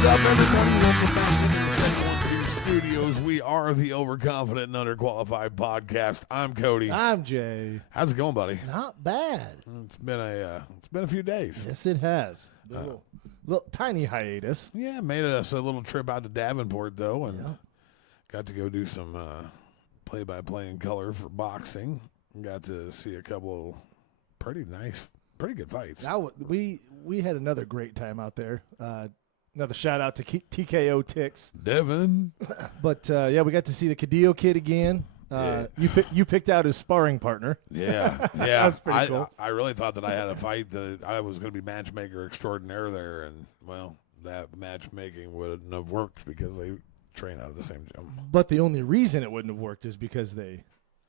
What's up, everybody? Welcome back into the 712 Studios. We are the Overconfident and Underqualified Podcast. I'm Cody. I'm Jay. How's it going, buddy? Not bad. It's been a few days. Yes, it has. Been a little tiny hiatus. Yeah, made us a little trip out to Davenport though, and got to go do some play-by-play in color for boxing. Got to see a couple pretty good fights. We had another great time out there. Another shout out to TKO Ticks. Devin. But we got to see the Cadillo kid again. You picked out his sparring partner. Yeah. That's pretty cool. I really thought that I had a fight that I was going to be matchmaker extraordinaire there, and well, that matchmaking wouldn't have worked because they train out of the same gym. But the only reason it wouldn't have worked is because they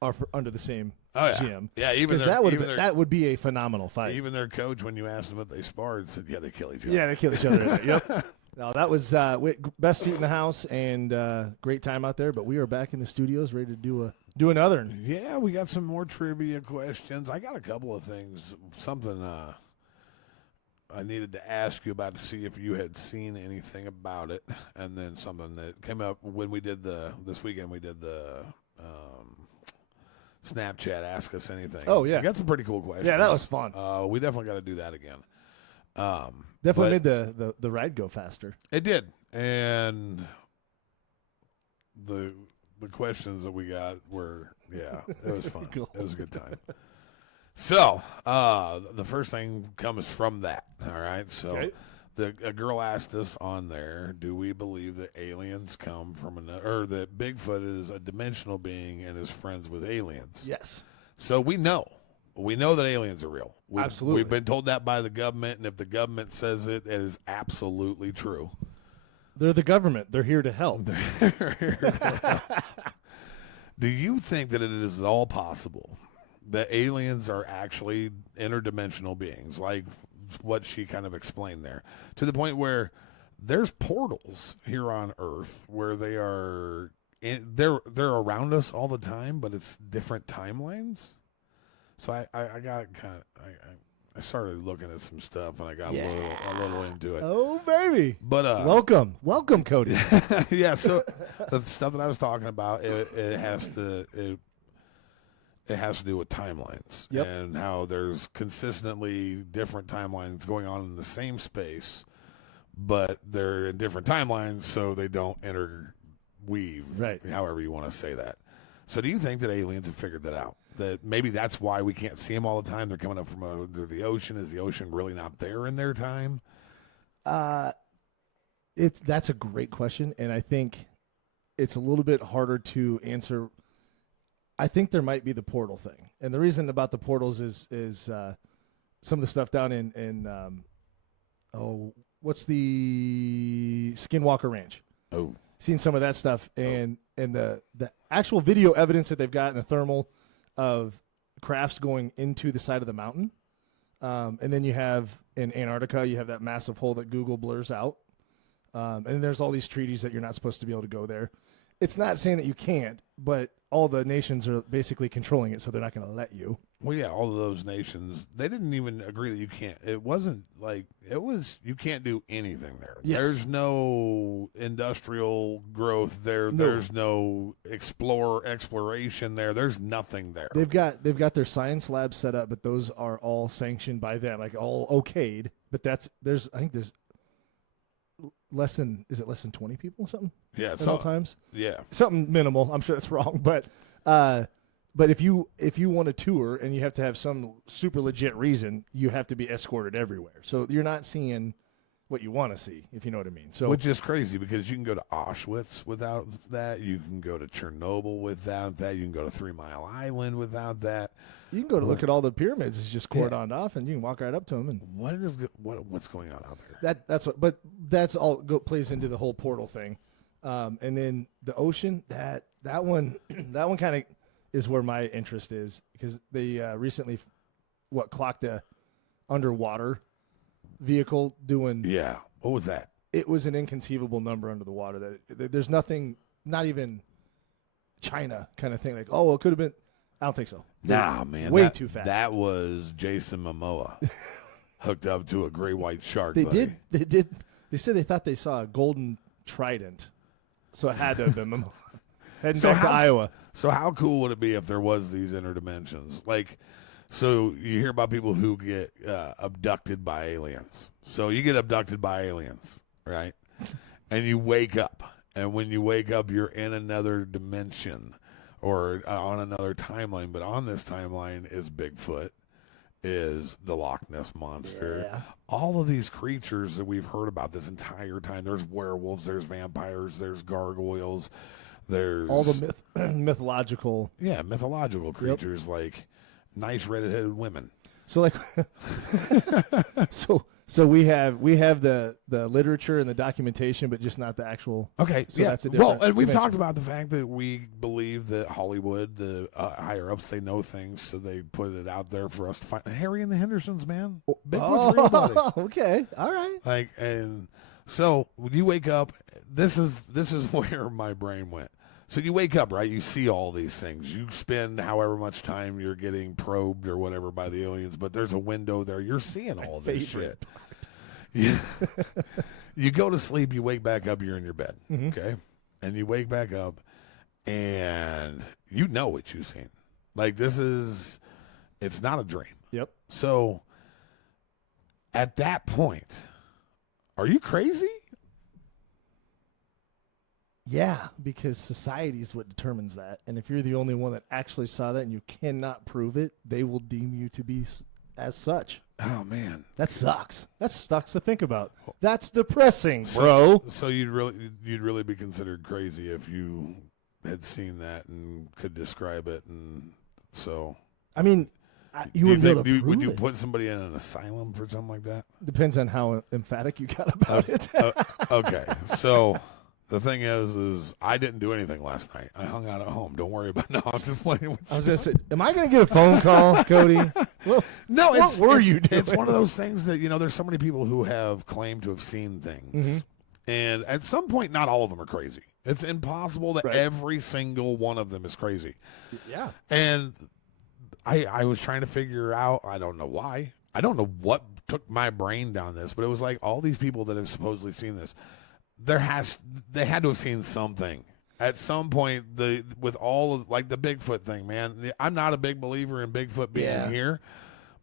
are under the same gym. Yeah, even that would be a phenomenal fight. Even their coach, when you asked them if they sparred, said, "Yeah, they kill each other." Yeah, they kill each other. Yep. No, that was best seat in the house and great time out there. But we are back in the studios, ready to do another. Yeah, we got some more trivia questions. I got a couple of things. Something I needed to ask you about to see if you had seen anything about it, and then something that came up when we did this weekend. We did the Snapchat Ask Us Anything. Oh, yeah. We got some pretty cool questions. Yeah, that was fun. We definitely got to do that again. Definitely made the ride go faster. It did. And the questions that we got were, it was fun. Cool. It was a good time. So, the first thing comes from that, all right? So, okay. A girl asked us on there, do we believe that aliens come from or that Bigfoot is a dimensional being and is friends with aliens? Yes. So we know that aliens are real. Absolutely. We've been told that by the government, and if the government says it, it is absolutely true. They're the government. They're here to help. Do you think that it is at all possible that aliens are actually interdimensional beings, like what she kind of explained there, to the point where there's portals here on Earth where they are they're around us all the time, but it's different timelines? So I started looking at some stuff, and I got a little into it. Oh, baby. But welcome, Cody. Yeah, so the stuff that I was talking about, it has to do with timelines. Yep. And how there's consistently different timelines going on in the same space, but they're in different timelines, so they don't interweave, right? However you want to say that. So do you think that aliens have figured that out? That maybe that's why we can't see them all the time? They're coming up from under the ocean. Is the ocean really not there in their time? That's a great question, and I think it's a little bit harder to answer. I think there might be the portal thing, and the reason about the portals is some of the stuff down in what's the Skinwalker Ranch? Oh, seen some of that stuff, and the actual video evidence that they've got in the thermal of crafts going into the side of the mountain, and then you have in Antarctica, you have that massive hole that Google blurs out, and there's all these treaties that you're not supposed to be able to go there. It's not saying that you can't, but all the nations are basically controlling it, so they're not going to let you. Well, yeah, all of those nations, they didn't even agree that you can't. It wasn't like you can't do anything there. Yes. There's no industrial growth there. No. There's no exploration there. There's nothing there. They've got their science labs set up, but those are all sanctioned by them, like all okayed. But I think there's less than 20 people or something? Yeah, at all times. Yeah, something minimal. I'm sure that's wrong, but if you want a tour and you have to have some super legit reason, you have to be escorted everywhere. So you're not seeing what you want to see, if you know what I mean. So, which is crazy because you can go to Auschwitz without that. You can go to Chernobyl without that. You can go to 3 Mile Island without that. You can go to look at all the pyramids. It's just cordoned off, and you can walk right up to them. And what's going on out there? That's all plays into the whole portal thing. And then the ocean, that one kind of is where my interest is, because they recently clocked a underwater vehicle doing. Yeah. What was that? It was an inconceivable number under the water. That there's nothing, not even China kind of thing. Like, it could have been. I don't think so. Nah, man. Way too fast. That was Jason Momoa hooked up to a gray white shark. They did They said they thought they saw a golden trident, so it had to have been them heading So back to Iowa. So how cool would it be if there was these interdimensions? Like, so you hear about people who get abducted by aliens. So you get abducted by aliens, right? And you wake up. And when you wake up, you're in another dimension or on another timeline. But on this timeline is Bigfoot, is the Loch Ness Monster. Yeah. All of these creatures that we've heard about this entire time. There's werewolves, there's vampires, there's gargoyles, there's All the mythological. yeah, mythological creatures like nice red-headed women. So like, so we have the literature and the documentation, but just not the actual. Okay, so yeah. that's a different. Well, and we've dimension. talked about the fact that we believe that Hollywood, the higher ups, they know things, so they put it out there for us to find. Harry and the Hendersons, man, Bigfoot's real, buddy. Okay, all right. Like, and so when you wake up, this is where my brain went. So you wake up, right? You see all these things. You spend however much time you're getting probed or whatever by the aliens, but there's a window there. You're seeing all this shit. You go to sleep, you wake back up, you're in your bed, okay? And you wake back up, and you know what you've seen. Like, it's not a dream. Yep. So at that point, are you crazy? Yeah, because society is what determines that. And if you're the only one that actually saw that and you cannot prove it, they will deem you to be as such. Oh, man. That sucks. That sucks to think about. That's depressing, bro. So you'd really be considered crazy if you had seen that and could describe it. And so, I mean, you wouldn't be able to prove would you it. put somebody in an asylum for something like that? Depends on how emphatic you got about it. Okay, so the thing is I didn't do anything last night. I hung out at home. Don't worry about. No, I'm just playing with you. I was going to say, am I going to get a phone call, Cody? Well, no, what were you doing? It's one of those things that, there's so many people who have claimed to have seen things. And at some point, not all of them are crazy. It's impossible that every single one of them is crazy. Yeah. And I was trying to figure out, I don't know why. I don't know what took my brain down this, but it was like all these people that have supposedly seen this, they had to have seen something. At some point, with all of, like, the Bigfoot thing, man, I'm not a big believer in Bigfoot being here,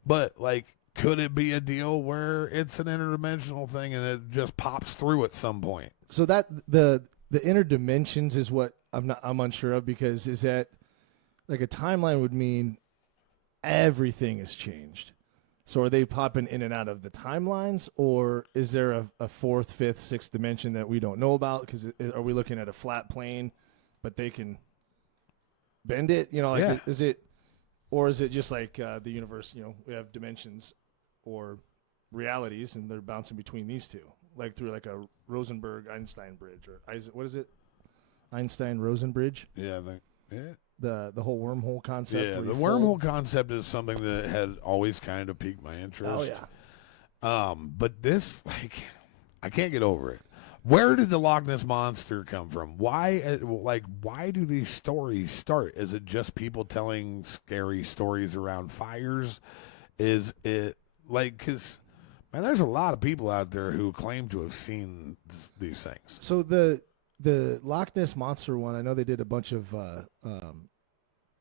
but, like, could it be a deal where it's an interdimensional thing and it just pops through at some point? So that the interdimensions is what I'm unsure of, because is that like a timeline would mean everything has changed. So are they popping in and out of the timelines, or is there a fourth, fifth, sixth dimension that we don't know about? Because are we looking at a flat plane, but they can bend it? Is it, or is it just like the universe? We have dimensions or realities, and they're bouncing between these two, like through like a Rosenberg-Einstein bridge, or what is it? Einstein-Rosen bridge? Yeah, I think, yeah. The whole wormhole concept. Yeah, the wormhole concept is something that had always kind of piqued my interest. Oh yeah. But this, like, I can't get over it. Where did the Loch Ness Monster come from? Why do these stories start? Is it just people telling scary stories around fires? Is it because, man, there's a lot of people out there who claim to have seen these things. So the Loch Ness Monster one, I know they did a bunch of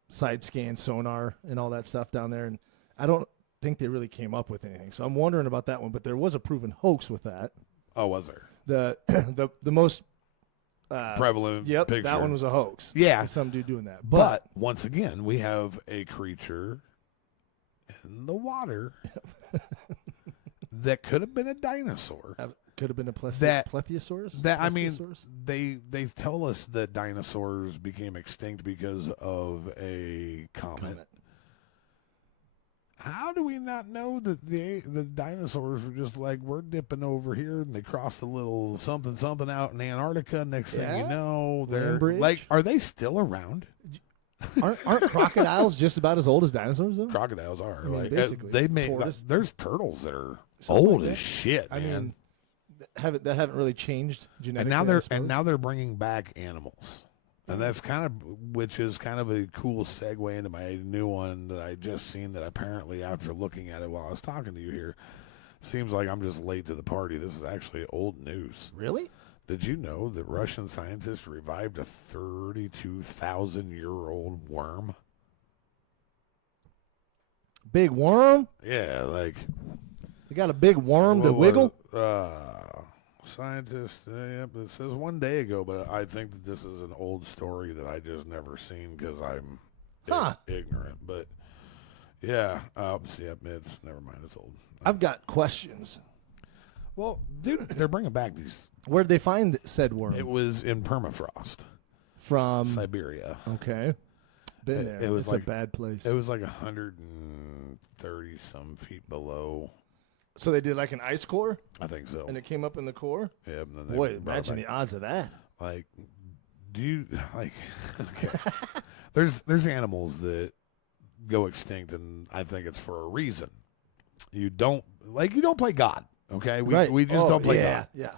side scan sonar and all that stuff down there, and I don't think they really came up with anything. So I'm wondering about that one, but there was a proven hoax with that. Oh, was there? The most prevalent picture. That one was a hoax. Yeah. Some dude doing that. But once again, we have a creature in the water that could have been a dinosaur. Could have been a plesiosaurus. I mean, they tell us that dinosaurs became extinct because of a comet. How do we not know that the dinosaurs were just like, we're dipping over here, and they crossed a little something out in Antarctica? Next thing you know, they're like, are they still around? Aren't crocodiles just about as old as dinosaurs though? Crocodiles are. I mean, like basically, they made. There's turtles that are old as shit, man. I mean, haven't really changed genetically. And now they're bringing back animals, and that's which is kind of a cool segue into my new one that I just seen, that apparently, after looking at it while I was talking to you here, Seems like I'm just late to the party. This is actually old news. Really? Did you know that Russian scientists revived a 32,000-year-old worm? Big worm? Yeah, like You got a big worm to what wiggle? Scientists, yep, it says 1 day ago, but I think that this is an old story that I just never seen because I'm ignorant. But yeah, yep, it's never mind. It's old. I've got questions. Well, dude, they're bringing back these. Where'd they find said worm? It was in permafrost, From Siberia. Okay. Been there. It was it's like a bad place. It was like 130 some feet below. So they did like an ice core, I think so. and it came up in the core. Yeah. And then they Boy, brought it imagine back. the odds of that. Like, do you like? Okay, there's animals that go extinct, and I think it's for a reason. You don't play God. Okay, we just don't play God. Yeah.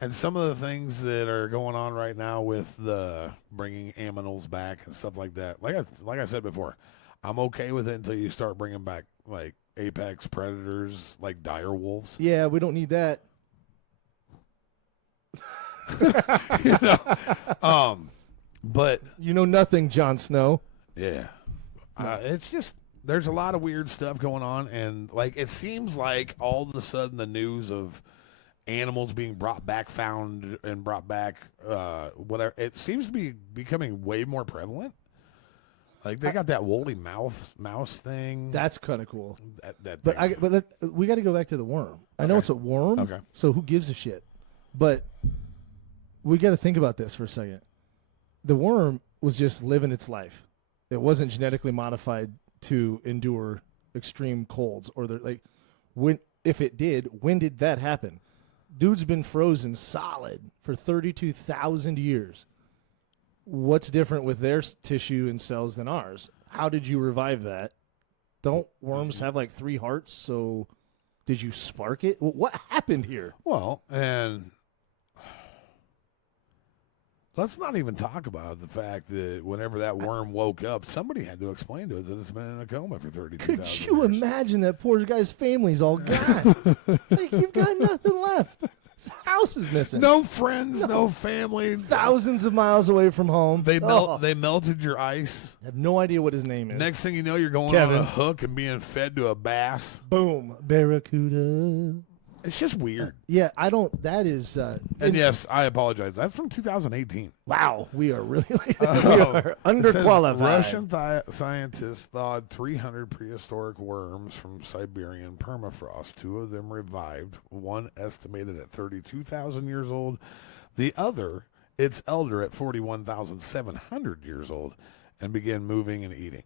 And some of the things that are going on right now with the bringing aminals back and stuff like that, like I said before, I'm okay with it until you start bringing back like apex predators, like dire wolves. Yeah, we don't need that. You know? But You know nothing, Jon Snow. yeah, it's just there's a lot of weird stuff going on, and like it seems like all of a sudden the news of animals being found and brought back, whatever, it seems to be becoming way more prevalent. Like they got that woolly mouse thing. That's kind of cool. That But thing. we got to go back to the worm. I know Okay. it's a worm. Okay. So who gives a shit? But we got to think about this for a second. The worm was just living its life. It wasn't genetically modified to endure extreme colds if it did, when did that happen? Dude's been frozen solid for 32,000 years. What's different with their tissue and cells than ours? How did you revive that? Don't worms have like 3 hearts? So did you spark it? What happened here? Well, and let's not even talk about the fact that whenever that worm woke up, somebody had to explain to it that it's been in a coma for 32,000 Could years. you imagine that poor guy's family's all gone? Like, you've got nothing left. His house is missing. No friends, no family. Thousands of miles away from home. They Oh, they melted your ice. I have no idea what his name is. Next thing you know, you're going Kevin. on a hook and being fed to a bass. Boom. Barracuda. It's just weird. Yeah, that is. And yes, I apologize. That's from 2018. Wow, we are really late. We Oh. are It says underqualified. Russian scientists thawed 300 prehistoric worms from Siberian permafrost. 2 of them revived, one estimated at 32,000 years old. The other, its elder, at 41,700 years old, and began moving and eating.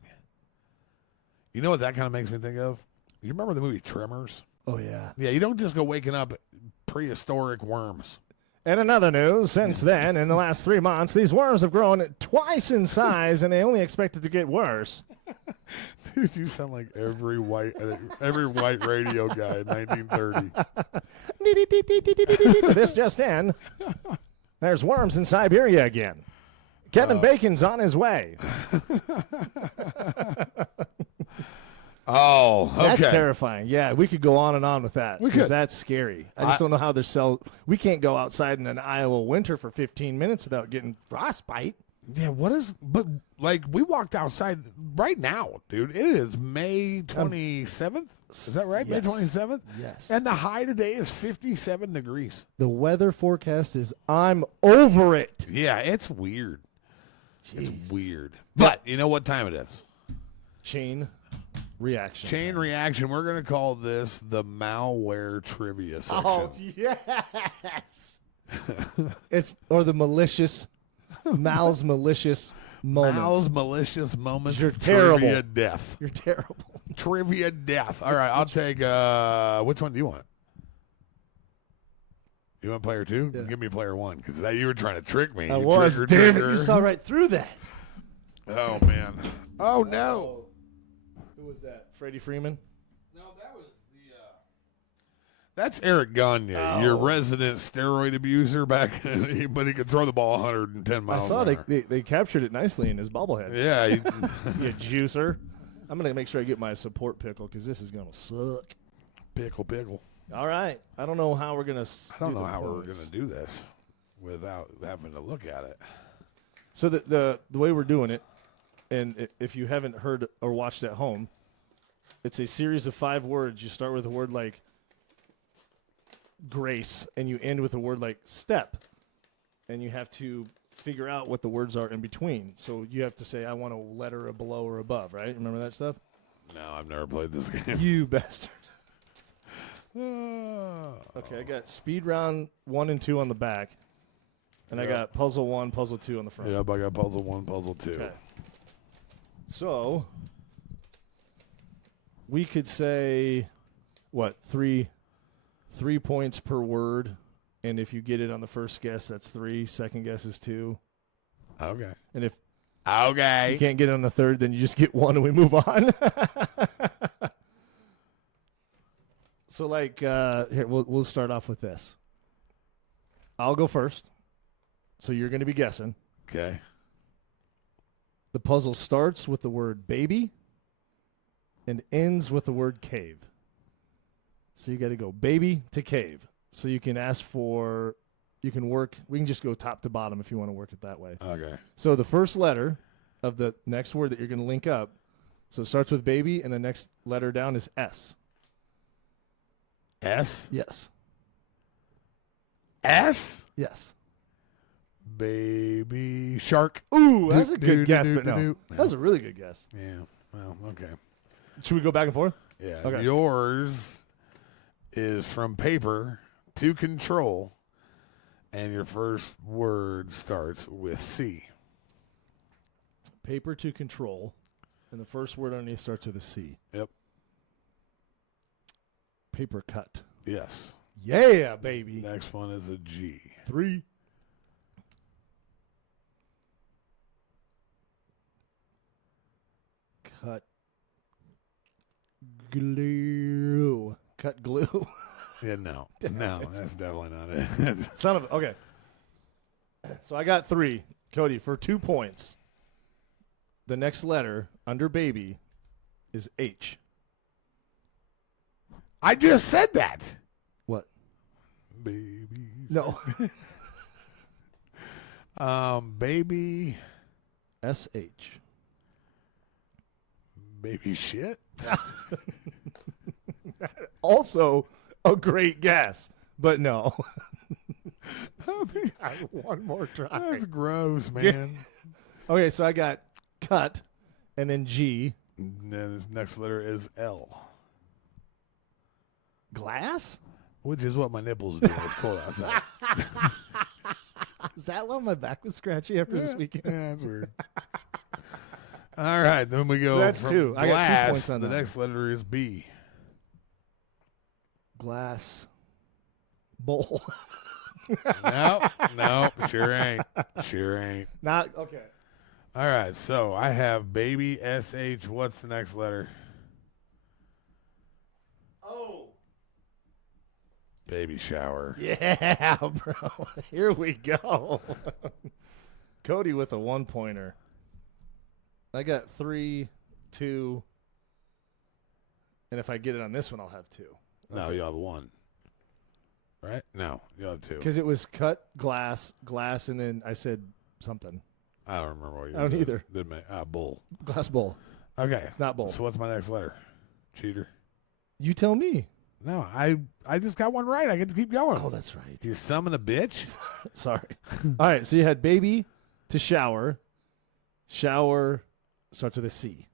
You know what that kind of makes me think of? You remember the movie Tremors? Oh, yeah. Yeah, you don't just go waking up prehistoric worms. And another news, since then, in the last 3 months, these worms have grown twice in size, and they only expect it to get worse. Dude, you sound like every white radio guy in 1930. This just in. There's worms in Siberia again. Kevin Bacon's on his way. Oh, okay. That's terrifying. Yeah, we could go on and on with that. We 'cause could. That's scary. I just don't know how they're We can't go outside in an Iowa winter for 15 minutes without getting frostbite. Yeah, but like we walked outside right now, dude. It is May 27th. Is that right? May Yes. 27th? Yes. And the high today is 57 degrees. The weather forecast is I'm over it. Yeah, it's weird. Jesus. It's weird. But you know what time it is? Chain reaction. Chain reaction. We're going to call this the malware trivia section. Oh, yes. Or the malicious, Mal's malicious moments. Mal's malicious moments. You're of terrible. Trivia death. You're terrible. Trivia death. All right, I'll take. Which one do you want? You want player 2? Yeah. Give me player 1 because you were trying to trick me. I You was. tricker, Damn it. trigger. You saw right through that. Oh man. Oh no. Who was that? Freddie Freeman? No, that was the. That's Eric Gagne, your resident steroid abuser back, but he could throw the ball 110 miles. I saw an hour. they captured it nicely in his bobblehead. Yeah. You juicer. I'm going to make sure I get my support pickle because this is going to suck. Pickle. All right. I don't know how we're gonna. I don't know how we're going to do this without having to look at it. So the way we're doing it, and if you haven't heard or watched at home, it's a series of 5 words. You start with a word like grace, and you end with a word like step, and you have to figure out what the words are in between. So you have to say, I want a letter below or above, right? Remember that stuff? No, I've never played this game. You bastard. Oh. Okay, I got speed round 1 and 2 on the back, and I Yeah. got puzzle 1, puzzle 2 on the front. Yep, I got puzzle 1, puzzle 2. Okay. So we could say, what, 3 points per word, and if you get it on the first guess, that's 3. Second guess is 2. Okay. And if you Okay. can't get it on the third, then you just get 1 and we move on. So, like, here, we'll start off with this. I'll go first. So you're going to be guessing. Okay. The puzzle starts with the word baby and ends with the word cave. So you got to go baby to cave. So you can ask for, you can work, we can just go top to bottom if you want to work it that way. Okay. So the first letter of the next word that you're going to link up, so it starts with baby and the next letter down is S. S? Yes. S? Yes. Baby shark. Ooh, that's a Do, good do, guess, do, but do, no. do. That was a really good guess. Yeah. Well, okay. Should we go back and forth? Yeah. Okay. Yours is from paper to control, and your first word starts with C. Paper to control, and the first word underneath starts with a C. Yep. Paper cut. Yes. Yeah, baby. Next one is a G. 3. Cut glue. Cut glue. Yeah, no. Damn No, it. that's definitely not it. Son of a. Okay. So I got 3. Cody, for 2 points, the next letter under baby is H. I just said that. What? Baby. No. Baby. SH. Baby shit. Also a great guess, but no. One more try. That's gross, man. Okay, so I got cut and then G. And then this next letter is L, Glass? which is what my nipples do. It's cold outside. Is that why my back was scratchy after this weekend? Yeah, that's weird. All right, then we go. So that's from 2. I got 2 glass, points on the that. next letter is B. Glass bowl. No, sure ain't. Sure ain't. Not okay. All right, so I have baby SH. What's the next letter? Oh. Baby shower. Yeah, bro. Here we go. Cody with a 1-pointer. I got 3, 2, and if I get it on this one, I'll have 2. No, you'll have 1. Right? No, you'll have 2. Because it was cut, glass, and then I said something. I don't remember what you I don't did. either. Did me? Bull. Glass bowl. Okay. It's not bowl. So what's my next letter? Cheater. You tell me. No, I just got one right. I get to keep going. Oh, that's right. You summon a bitch? Sorry. All right, so you had baby to shower. Shower starts with a C.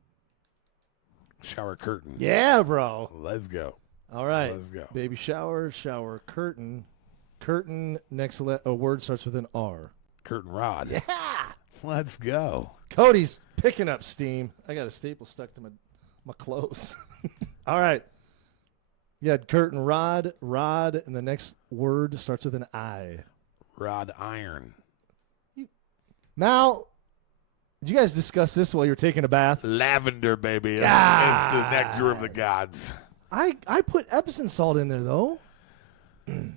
Shower curtain. Yeah, bro. Let's go. All right. Let's go. Baby shower, shower curtain. Curtain, next a word starts with an R. Curtain rod. Yeah. Let's go. Cody's picking up steam. I got a staple stuck to my clothes. All right. You had curtain rod, and the next word starts with an I. Rod iron. Mal, did you guys discuss this while you were taking a bath? Lavender, baby. It's the nectar of the gods. I put Epsom salt in there, though. I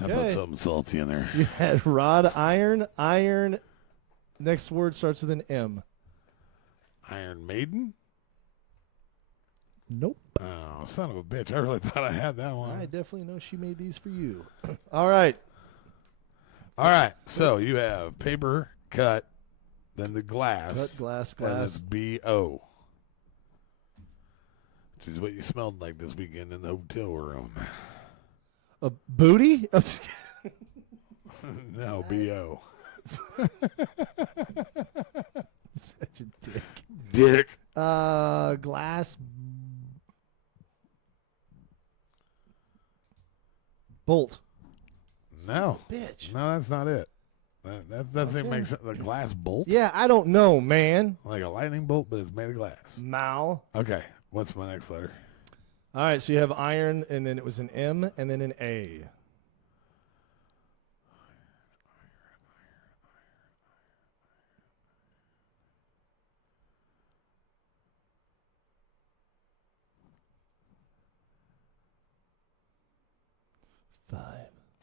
put Okay. something salty in there. You had rod, iron. Next word starts with an M. Iron Maiden? Nope. Oh, son of a bitch. I really thought I had that one. I definitely know she made these for you. All right. All right. So you have paper, cut, then the glass. Cut, glass, And glass. it's B-O. Which is what you smelled like this weekend in the hotel room. A booty? I'm just kidding. No, B-O. Such a dick. Dick. Glass. Bolt. No. Bitch. No, that's not it. That doesn't even make sense. The glass bolt? Yeah, I don't know, man. Like a lightning bolt, but it's made of glass. Mal. Okay. What's my next letter? All right, so you have iron, and then it was an M, and then an A.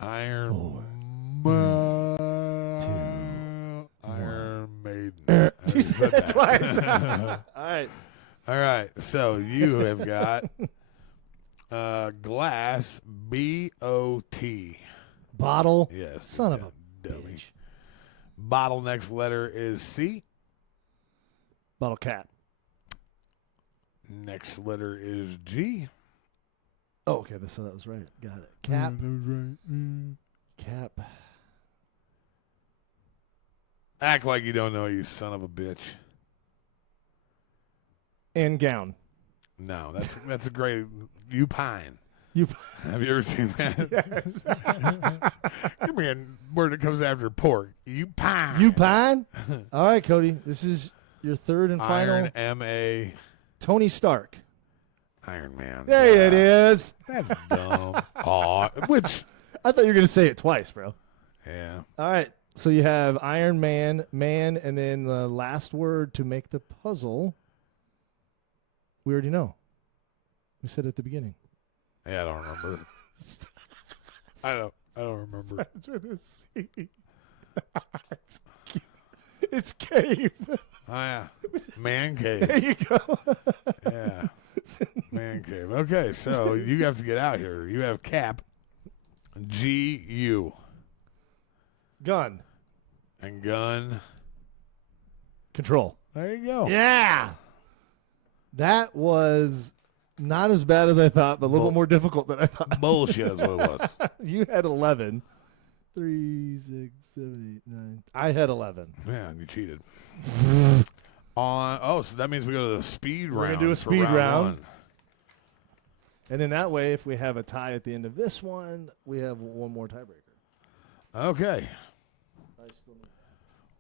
Iron. Four, Iron Maiden. You said it twice. All right. All right. So you have got glass. B-O-T. Bottle. Yes. Son of a dummy. bitch. Bottle next letter is C. Bottle cap. Next letter is G. Oh, okay. So that was right. Got it. Cap. That was right. Cap. Act like you don't know, you son of a bitch. And gown. No, that's a great. You pine. You. Have you ever seen that? Yes. Give me a word that comes after pork. You pine. You pine. All right, Cody. This is your third and final. Iron M-A. Tony Stark. Iron Man. There it is. That's dumb. Aw, which? I thought you were going to say it twice, bro. Yeah. All right. So you have Iron Man, man, and then the last word to make the puzzle. We already know. We said it at the beginning. Yeah, I don't remember. I don't remember. It's cave. Oh yeah. Man cave. There you go. Yeah. Man cave. Okay, so you have to get out here. You have cap. G-U. Gun. And gun. Control. There you go. Yeah. That was not as bad as I thought, but a little bit more difficult than I thought. Bullshit is what it was. You had 11. 3, 6, 7, 8, 9. I had 11. Man, you cheated. So that means we go to the speed round. We're going to do a for speed round. one. And then that way, if we have a tie at the end of this one, we have one more tiebreaker. Okay.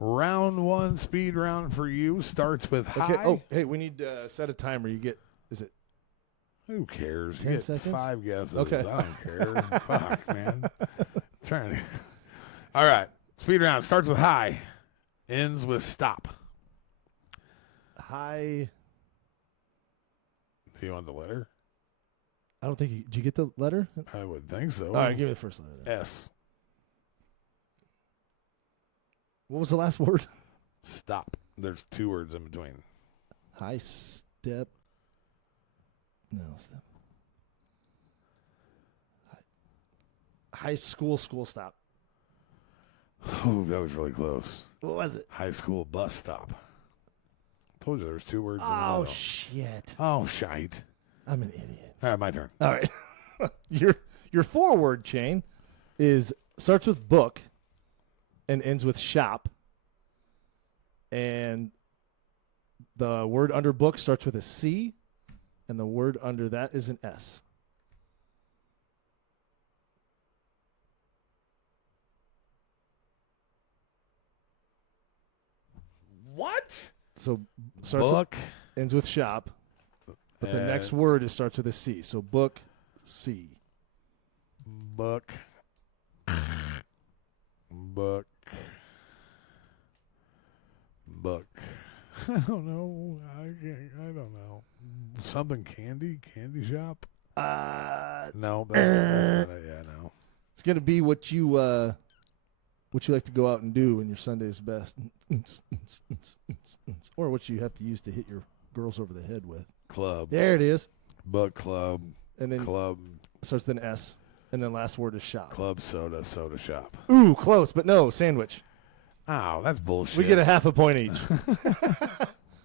Round one speed round for you starts with high. Okay. Oh, hey, we need to set a timer. You get, is it? Who cares? 10 You get seconds? 5 guesses. Okay. I don't care. Fuck, man. Trying to. All right. Speed round starts with high, ends with stop. High. Do you want the letter? I don't think did you get the letter? I would think so. All right, give me the first letter then. S. What was the last word? Stop. There's 2 words in between. High step. No, step. High school stop. Oh, that was really close. What was it? High school bus stop. Told you there was 2 words in the Oh, middle. shit. Oh, shite. I'm an idiot. All right, my turn. All right. Your 4-word chain starts with book and ends with shop. And the word under book starts with a C, and the word under that is an S. What? So starts Book. ends with shop, but the next word starts with a C. So book, C. Book. Book. Book. I don't know. I don't know. Something candy shop. No, that's not it. Yeah, no. It's gonna be what you like to go out and do when your Sunday's best, or what you have to use to hit your girls over the head with. Club. There it is. Book club. and then Club. starts with an S, and then last word is shop. Club soda. Soda shop. Ooh, close, but no, sandwich. Oh, that's bullshit. We get a half a point each.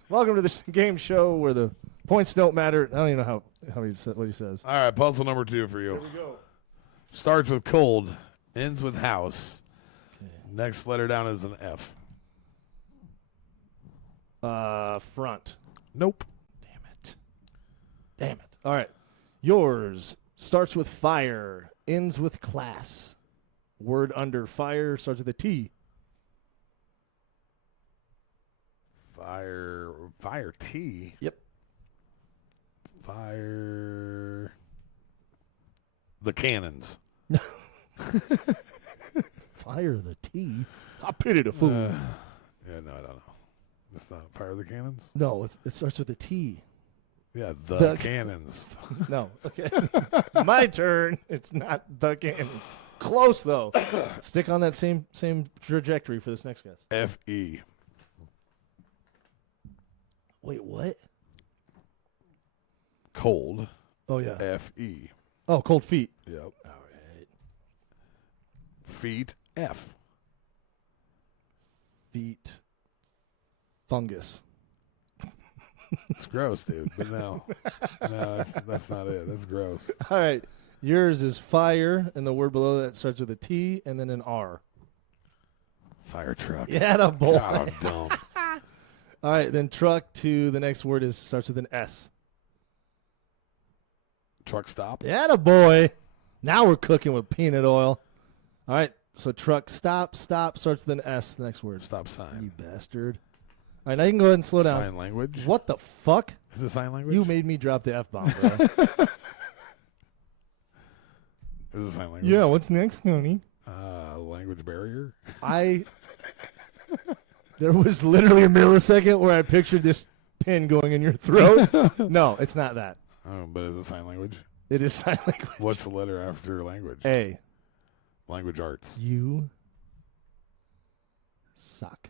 Welcome to this game show where the points don't matter. I don't even know what he says. All right, puzzle number 2 for you. Here we go. Starts with cold, ends with house. Okay. Next letter down is an F. Front. Nope. Damn it. All right. Yours starts with fire, ends with class. Word under fire starts with a T. Fire T. Yep. Fire. The cannons. Fire the T. I pity the fool. Yeah, no, I don't know. It's not Fire the Cannons? No, it starts with a T. Yeah, the cannons. No. Okay. My turn. It's not the cannons. Close, though. Stick on that same trajectory for this next guess. F-E. Wait, what? Cold. Oh, yeah. F-E. Oh, cold feet. Yep. All right. Feet. F. Feet. Fungus. It's gross, dude. But no, that's not it. That's gross. All right. Yours is fire, and the word below that starts with a T and then an R. Fire truck. Yeah, the boy. God, I'm dumb. All right, then truck to the next word starts with an S. Truck stop. Yeah, the boy. Now we're cooking with peanut oil. All right, so truck stop starts with an S. The next word. Stop sign. You bastard. All right, now you can go ahead and slow down. Sign language. What the fuck? Is it sign language? You made me drop the F-bomb, bro. Is it sign language? Yeah, what's next, honey? Language barrier. There was literally a millisecond where I pictured this pin going in your throat. No, it's not that. Oh, but is it sign language? It is sign language. What's the letter after language? A. Language arts. You suck.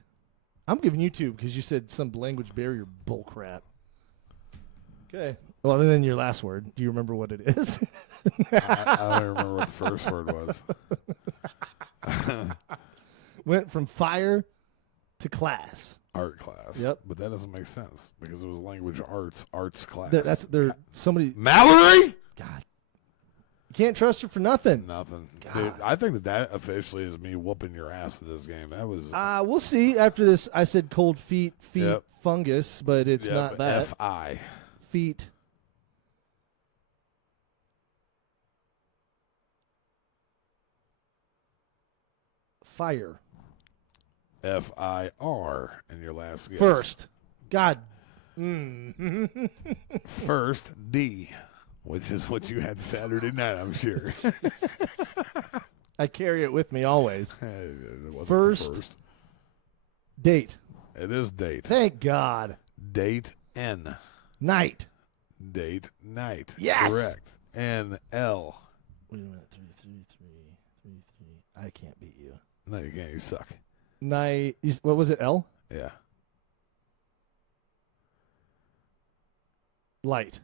I'm giving you 2 because you said some language barrier bullcrap. Okay. Well, and then your last word. Do you remember what it is? I don't remember what the first word was. Went from fire to class. Art class. Yep. But that doesn't make sense because it was language arts class. They're somebody. Mallory? God. You can't trust her for nothing. Nothing. God. Dude, I think that officially is me whooping your ass in this game. That was We'll see after this. I said cold feet, Yep. fungus, but it's not that. F-I. Feet. Fire. F-I-R in your last guess. First. God. First D, which is what you had Saturday night, I'm sure. I carry it with me always. It wasn't First. the first. Date. It is date. Thank God. Date N. Night. Date night. Yes. Correct. N-L. Wait a minute. 3, 3, 3, 3, 3. I can't beat you. No, you can't. You suck. Night. What was it? L? Yeah. Light.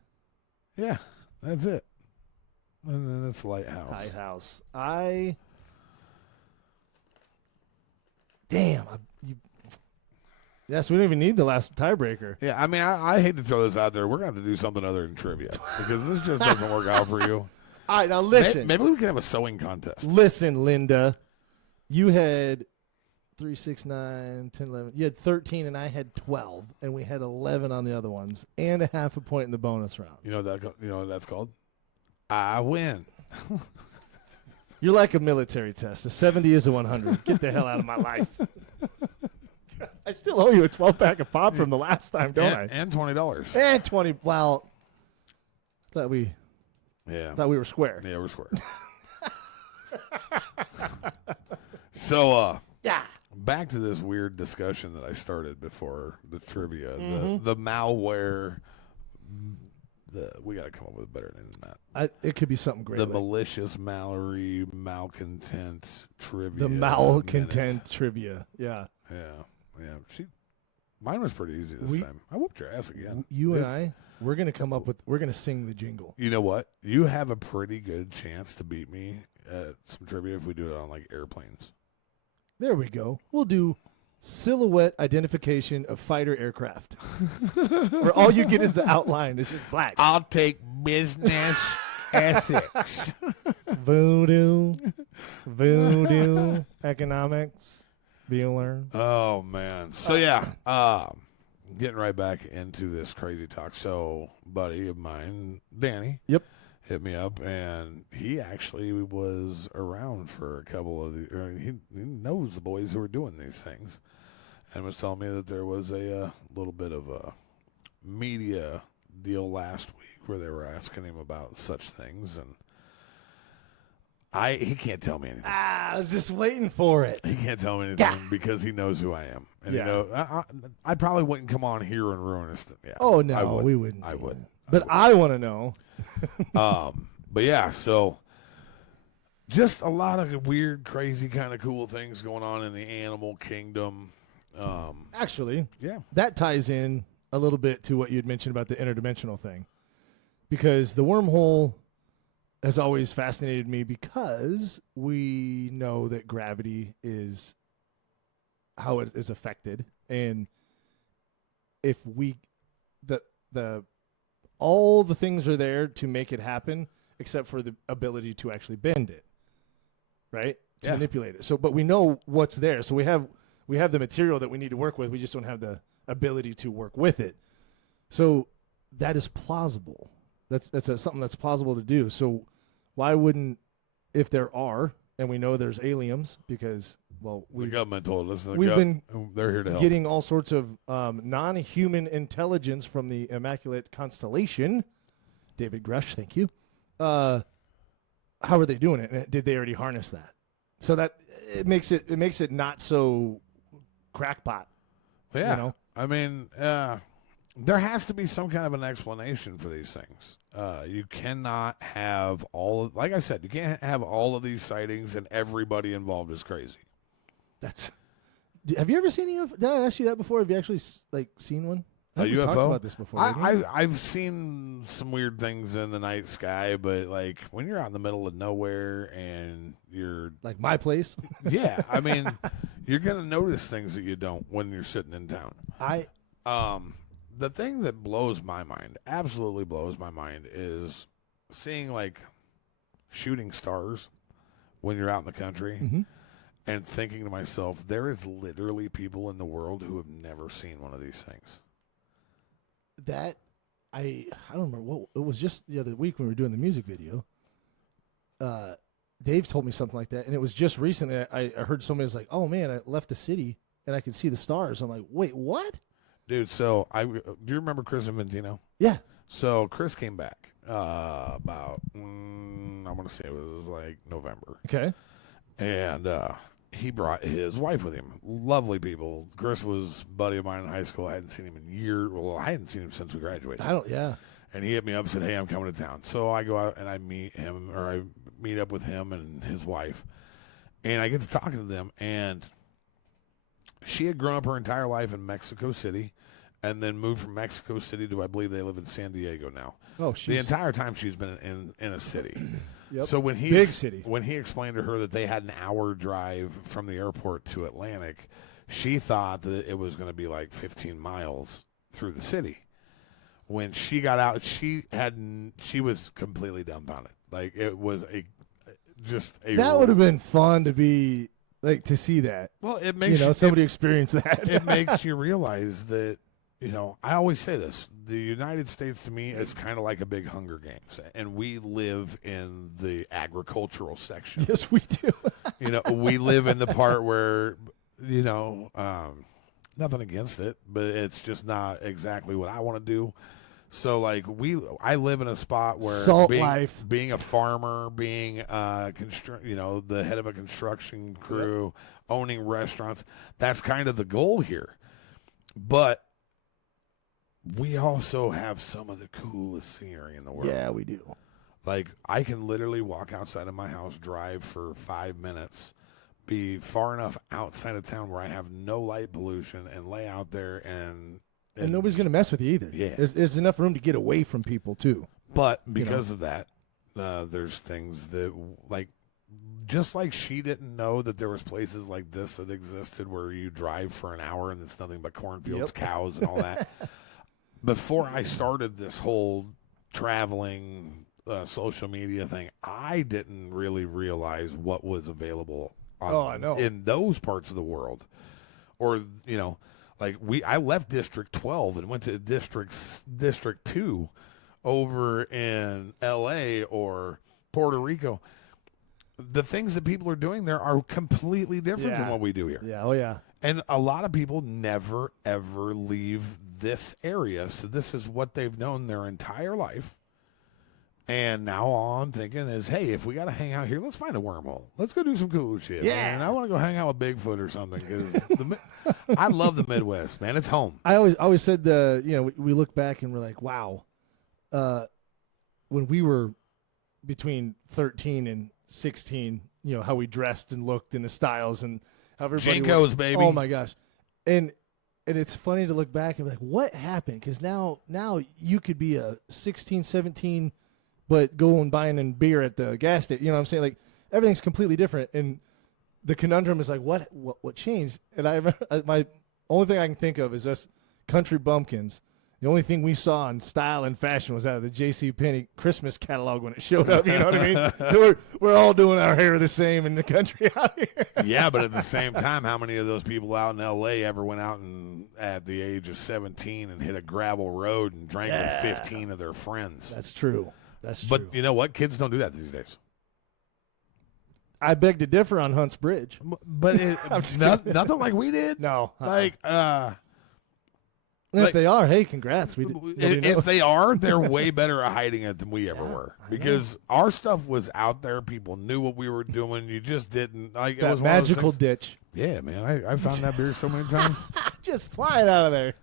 Yeah. That's it. And then it's lighthouse. Lighthouse. Damn. Yes, we don't even need the last tiebreaker. Yeah, I mean, I hate to throw this out there. We're going to have to do something other than trivia because this just doesn't work out for you. All right, now listen. Maybe we can have a sewing contest. Listen, Linda. You had 3, 6, 9, 10, 11. You had 13, and I had 12, and we had 11 on the other ones, and a half a point in the bonus round. You know what that's called? I win. You're like a military test. A 70 is a 100. Get the hell out of my life. I still owe you a 12-pack of pop from the last time, don't I? And $20. And 20. Well, thought we were square. Yeah, we're square. So, Yeah. back to this weird discussion that I started before the trivia. Mm-hmm. The malware. We got to come up with a better name than that. It could be something great. The malicious Mallory malcontent trivia. The malcontent trivia. Yeah. Yeah. She Mine was pretty easy this time. I whooped your ass again. You and I, we're going to come up with, we're going to sing the jingle. You know what? You have a pretty good chance to beat me at some trivia if we do it on like airplanes. There we go. We'll do silhouette identification of fighter aircraft. Where all you get is the outline. It's just black. I'll take business ethics. Voodoo, economics, Bueller. Oh, man. So, yeah, getting right back into this crazy talk. So, buddy of mine, Danny. Yep. Hit me up, and he actually was around for a couple of he knows the boys who are doing these things, and was telling me that there was a little bit of a media deal last week where they were asking him about such things, and he can't tell me anything. I was just waiting for it. He can't tell me anything because he knows who I am, and you know I probably wouldn't come on here and ruin this. Yeah, oh no, we wouldn't. I wouldn't. But I want to know. But yeah, so just a lot of weird, crazy, kind of cool things going on in the animal kingdom. Actually, yeah, that ties in a little bit to what you had mentioned about the interdimensional thing, because the wormhole has always fascinated me because we know that gravity is how it is affected, and if we the all the things are there to make it happen except for the ability to actually bend it, right? To manipulate it. So, but we know what's there. So we have the material that we need to work with. We just don't have the ability to work with it. So that is plausible. That's something that's plausible to do. So why wouldn't, if there are, and we know there's aliens because, well, the government told us. We've been they're here to help. Getting all sorts of non-human intelligence from the Immaculate Constellation. David Grush, thank you. How are they doing it? And did they already harness that? So that it makes it not so crackpot. Yeah, you know? I mean, there has to be some kind of an explanation for these things. You cannot have like I said, you can't have all of these sightings and everybody involved is crazy. Have you ever seen any of? Did I ask you that before? Have you actually seen one? A UFO? We talked about this before. I've seen some weird things in the night sky, but like when you're out in the middle of nowhere and you're like my place. Yeah, I mean, you're gonna notice things that you don't when you're sitting in town. The thing that blows my mind, absolutely blows my mind, is seeing like shooting stars when you're out in the country. Mm-hmm. And thinking to myself, there is literally people in the world who have never seen one of these things. That I don't remember what it was. Just the other week when we were doing the music video, Dave told me something like that, and it was just recently. I heard somebody was like, "Oh man, I left the city and I could see the stars." I'm like, "Wait, what?" Dude, so do you remember Chris and Ventino? Yeah. So Chris came back about I want to say it was like November. Okay. And he brought his wife with him. Lovely people. Chris was a buddy of mine in high school. I hadn't seen him in years. Well, I hadn't seen him since we graduated. Yeah. And he hit me up and said, "Hey, I'm coming to town." So I go out and I meet up with him and his wife. And I get to talking to them. And she had grown up her entire life in Mexico City and then moved from Mexico City to, I believe they live in San Diego now. Oh, the entire time she's been in a city. Yep. So when big city. When he explained to her that they had an hour drive from the airport to Atlantic, she thought that it was going to be like 15 miles through the city. When she got out, she was completely dumbfounded. Like it was that would have been fun to be like to see that. Well, it makes somebody experience that. It makes you realize that. I always say this. The United States, to me, is kind of like a big Hunger Games, and we live in the agricultural section. Yes, we do. We live in the part where, nothing against it, but it's just not exactly what I want to do. So, like, I live in a spot where life, being a farmer, being the head of a construction crew, owning restaurants, that's kind of the goal here. But we also have some of the coolest scenery in the world. Yeah, we do. Like, I can literally walk outside of my house, drive for 5 minutes be far enough outside of town where I have no light pollution and lay out there and nobody's going to mess with you either. Yeah. There's enough room to get away from people, too. But because of that, there's things that, like, just like she didn't know that there was places like this that existed where you drive for an hour and it's nothing but cornfields, cows, and all that. Before I started this whole traveling social media thing, I didn't really realize what was available in those parts of the world. Or, like I left District 12 and went to District 2 over in LA or Puerto Rico. The things that people are doing there are completely different than what we do here. Yeah, oh yeah. And a lot of people never, ever leave this area. So this is what they've known their entire life. And now all I'm thinking is, hey, if we got to hang out here, let's find a wormhole. Let's go do some cool shit. Yeah. And I want to go hang out with Bigfoot or something because I love the Midwest, man. It's home. I always said we look back and we're like, wow, when we were between 13 and 16, how we dressed and looked and the styles and how everybody Jinkos, baby. Oh my gosh. And it's funny to look back and be like, what happened? Because now you could be a 16, 17, but going buying a beer at the gas station. You know what I'm saying? Like, everything's completely different. And the conundrum is like, what changed? And I remember my only thing I can think of is us country bumpkins. The only thing we saw in style and fashion was out of the JCPenney Christmas catalog when it showed up. You know what I mean? So we're all doing our hair the same in the country out here. Yeah, but at the same time, how many of those people out in L.A. ever went out and at the age of 17 and hit a gravel road and drank with 15 of their friends? That's true. That's true. But you know what? Kids don't do that these days. I beg to differ on Hunts Bridge. But nothing like we did. No. Like, if they are, hey, congrats. If they are, they're way better at hiding it than we ever were. Because our stuff was out there. People knew what we were doing. You just didn't. Like, that it was magical ditch. Yeah, man. I found that beer so many times. Just flying out of there.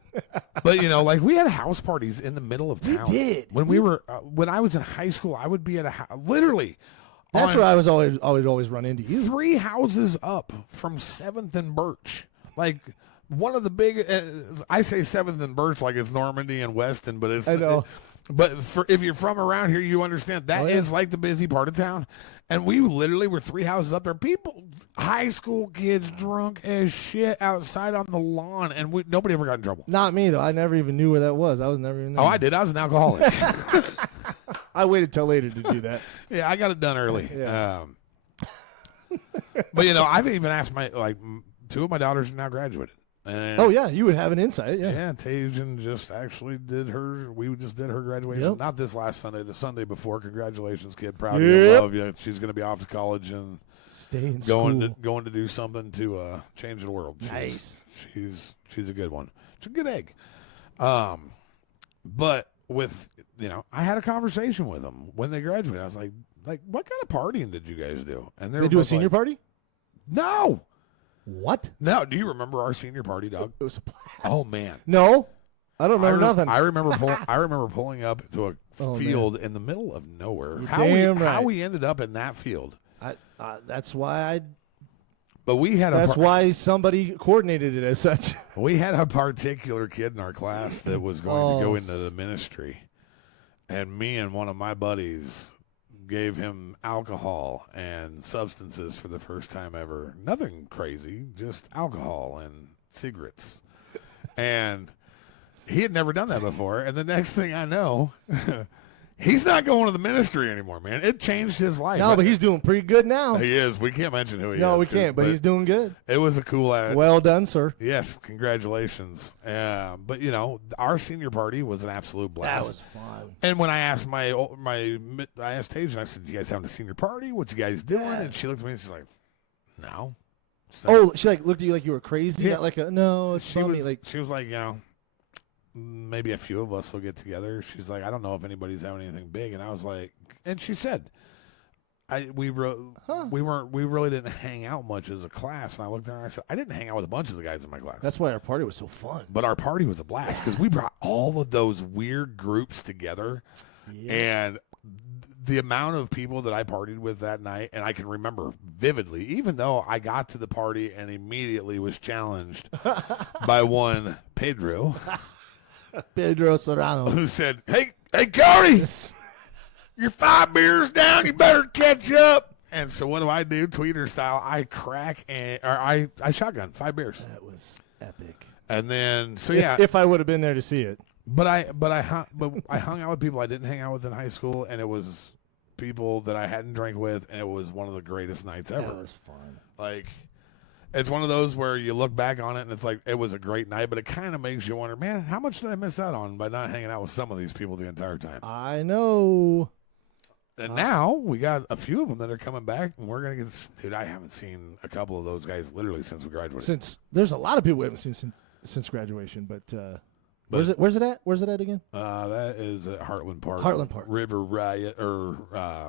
But, like, we had house parties in the middle of town. We did. When I was in high school, I would be at a house. Literally. That's where I was always run into you. 3 houses up from 7th and Birch. Like, one of the big, I say 7th and Birch like it's Normandy and Weston, but it's. I know. But if you're from around here, you understand that is like the busy part of town. And we literally were 3 houses up there. People, high school kids, drunk as shit outside on the lawn, and nobody ever got in trouble. Not me, though. I never even knew where that was. I was never even there. Oh, I did. I was an alcoholic. I waited till later to do that. Yeah, I got it done early. Yeah. But, I've even asked 2 of my daughters are now graduated. And oh, yeah, you would have an insight, yeah. Yeah, Tajan just actually we just did her graduation. Yep. Not this last Sunday, the Sunday before. Congratulations, kid. Proud of you. Love you. She's going to be off to college and going to do something to change the world. Nice. She's a good one. She's a good egg. But with, I had a conversation with them when they graduated. I was like, what kind of partying did you guys do? And they do a senior party? No. What? No, do you remember our senior party, Doug? It was a blast. Oh man. No, I don't remember nothing. I remember pulling up to a field in the middle of nowhere. How we ended up in that field. That's why But we had why somebody coordinated it as such. We had a particular kid in our class that was going to go into the ministry, and me and one of my buddies gave him alcohol and substances for the first time ever. Nothing crazy, just alcohol and cigarettes. And he had never done that before. And the next thing I know, he's not going to the ministry anymore, man. It changed his life. No, but he's doing pretty good now. He is. We can't mention who he is. No, we can't, but he's doing good. It was a cool well done, sir. Yes, congratulations. But, our senior party was an absolute blast. That was fun. And when I asked I asked Tajan, I said, you guys having a senior party? What you guys doing? Yeah. And she looked at me and she's like, no. So, she looked at you like you were crazy? Yeah. Not like no, it's funny. She was like, maybe a few of us will get together. She's like, I don't know if anybody's having anything big. And I was like, and she said, we really didn't hang out much as a class. And I looked at her and I said, I didn't hang out with a bunch of the guys in my class. That's why our party was so fun. But our party was a blast because we brought all of those weird groups together. Yeah. And the amount of people that I partied with that night, and I can remember vividly, even though I got to the party and immediately was challenged by one Pedro Serrano. who said, Hey, Cody, you're 5 beers down. You better catch up. And so what do? Tweeter style. I crack I shotgun 5 beers. That was epic. And then, If I would have been there to see it. But I hung out with people I didn't hang out with in high school, and it was people that I hadn't drank with, and it was one of the greatest nights ever. That was fun. Like, it's one of those where you look back on it, and it's like, it was a great night, but it kind of makes you wonder, man, how much did I miss out on by not hanging out with some of these people the entire time? I know. And now we got a few of them that are coming back, and we're going to get, dude, I haven't seen a couple of those guys literally since we graduated. There's a lot of people we haven't seen since graduation, but where's it at? Where's it at again? That is at Heartland Park. Heartland Park. River Riot or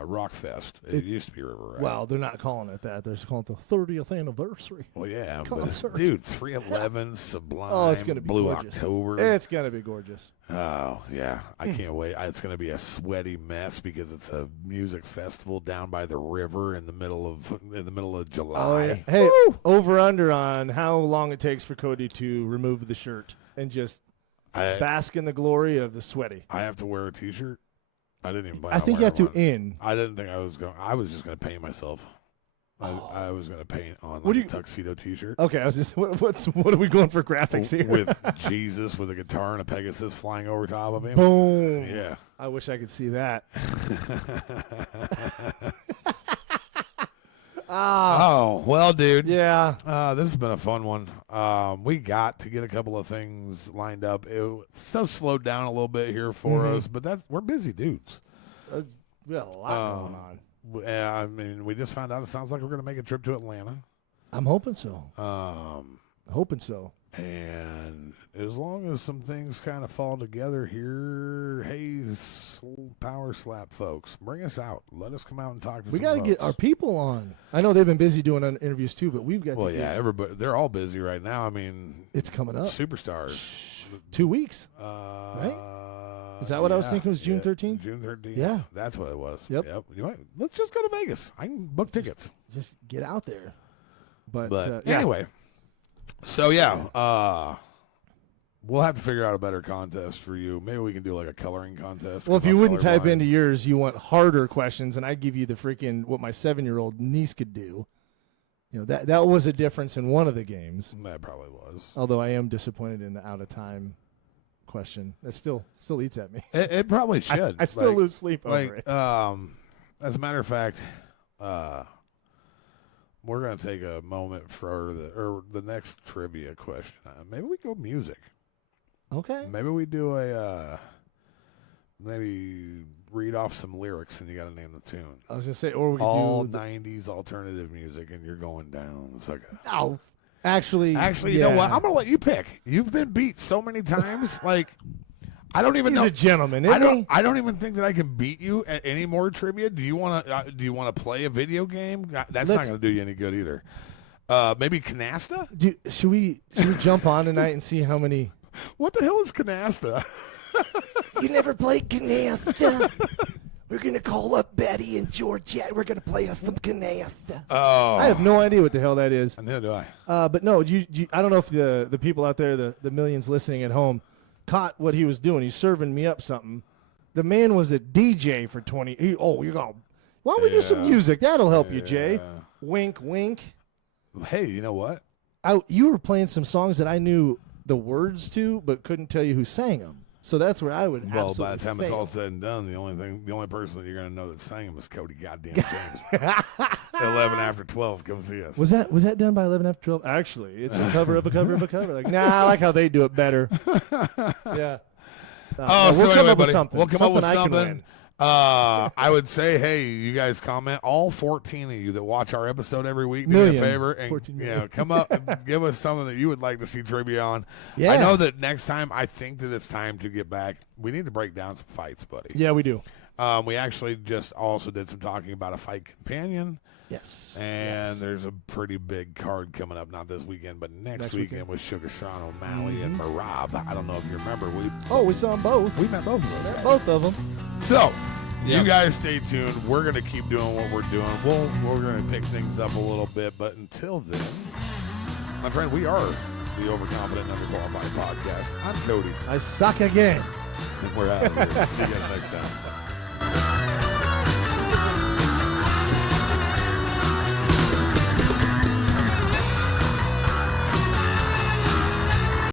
Rockfest. It used to be River Riot. Well, they're not calling it that. They're just calling it the 30th anniversary. Well, yeah, concert. But, dude, 311, Sublime, Oh, it's gonna be Blue gorgeous. October. It's gonna be gorgeous. Oh yeah, I can't wait. It's gonna be a sweaty mess because it's a music festival down by the river in the middle of July. Oh yeah. Hey, over under on how long it takes for Cody to remove the shirt and just bask in the glory of the sweaty. I have to wear a T-shirt. I didn't even. I think you have to one. I didn't think I was going. I was just going to paint myself. I was going to paint on a tuxedo T-shirt. Okay, I was just. What are we going for graphics here? With Jesus with a guitar and a Pegasus flying over top of him. Boom. Yeah. I wish I could see that. Oh, well, dude. Yeah. This has been a fun one. We got to get a couple of things lined up. Stuff slowed down a little bit here for us, but we're busy dudes. We got a lot going on. Yeah, I mean, we just found out it sounds like we're going to make a trip to Atlanta. I'm hoping so. Hoping so. And as long as some things kind of fall together here, hey, Power Slap folks, bring us out. Let us come out and talk to we some got to folks. get our people on. I know they've been busy doing interviews too, but we've got to get... everybody, they're all busy right now. I mean, it's coming up. Superstars. 2 weeks, right? Is that what I was thinking was June 13th? June 13th. Yeah. That's what it was. Yep. Let's just go to Vegas. I can book tickets. Just get out there. But anyway, so we'll have to figure out a better contest for you. Maybe we can do like a coloring contest. Well, if you wouldn't type into yours, you want harder questions, and I'd give you the freaking what my 7-year-old niece could do. You know, that was a difference in one of the games. That probably was. Although I am disappointed in the out of time question. That still eats at me. It probably should. I still lose sleep over it. As a matter of fact, we're going to take a moment for the next trivia question. Maybe we go music. Okay. Maybe we do maybe read off some lyrics and you got to name the tune. I was going to say, or we could all do 90s alternative music and you're going down. It's like Actually, you know what? I'm going to let you pick. You've been beat so many times. Like, I don't even know. He's a gentleman, isn't he? I don't even think that I can beat you at any more trivia. Do you want to play a video game? That's not going to do you any good either. Maybe Canasta? Should we jump on tonight and see how many? What the hell is Canasta? You never played Canasta? We're going to call up Betty and Georgette. We're going to play us some Canasta. Oh. I have no idea what the hell that is. Neither do I. But no, I don't know if the people out there, the millions listening at home, caught what he was doing. He's serving me up something. The man was a DJ for 20. Why don't we do some music? That'll help you, Jay. Wink, wink. Hey, you know what? You were playing some songs that I knew the words to, but couldn't tell you who sang them. So that's where I would. Well, by the time it's all said and done, the only person that you're going to know that sang them is Cody goddamn James. 11 after 12, come see us. Was that done by 11 after 12? Actually, it's a cover of a cover of a cover. Like, I like how they do it better. Yeah. We'll come up with something. We'll come up with something. I I would say, hey, you guys comment. All 14 of you that watch our episode every week, do me a favor and come up and give us something that you would like to see trivia on. Yeah. I know that next time, I think that it's time to get back. We need to break down some fights, buddy. Yeah, we do. We actually just also did some talking about a fight companion. Yes. And there's a pretty big card coming up, not this weekend, but next weekend with Sugar Sean O'Malley and Marab. I don't know if you remember. We saw them both. We met both of them. Both of them. So, You guys stay tuned. We're gonna keep doing what we're doing. We're gonna pick things up a little bit, but until then, my friend, we are the Overconfident and Underqualified Podcast. I'm Cody. I suck again. And we're out of here. See you guys next time.